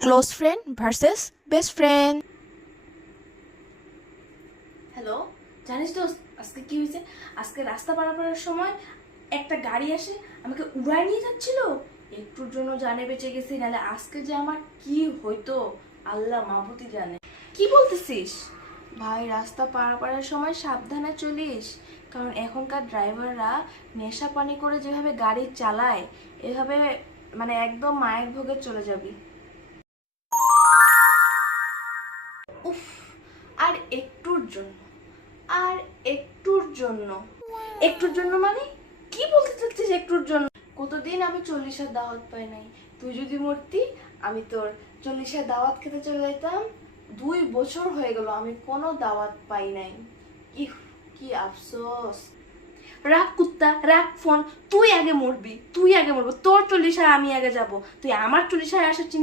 Close friend versus best friend. Hello, জানিস তো আজকে কি হয়েছে? আজকে রাস্তা পারাপারের সময় একটা গাড়ি এসে আমাকে উড়ায় নিয়ে যাচ্ছিল। একটুর জন্য জানে বেঁচে গেছি, নাহলে আজকে যে আমার কি হইতো আল্লাহ মাহবুতি জানে। কি বলতেছিস? ভাই, রাস্তা পারাপারের সময় সাবধানে চলিস, কারণ এখনকার ড্রাইভাররা নেশা পানি করে যেভাবে গাড়ি চালায়, এভাবে মানে একদম মায়ের ভোগে চলে যাবি। উফ, আর একটুর জন্য, আর একটুর জন্য, একটুর জন্য মানে কি বলতে চাচ্ছিস? একটুর জন্য কতদিন আমি 40-এর দাওয়াত পাই নাই। তুই যদি মরতি, আমি তোর 40-এর দাওয়াত খেতে চলে যেতাম। 2 বছর হয়ে গেল আমি কোনো দাওয়াত পাই নাই। ইহ, কি আফসোস। রাখ কুত্তা, রাখ ফোন। তুই আগে মরবি, তুই আগে মরবি। তোর 40-এ আমি আগে যাব। তুই আমার 40-এ আসার চিন্তা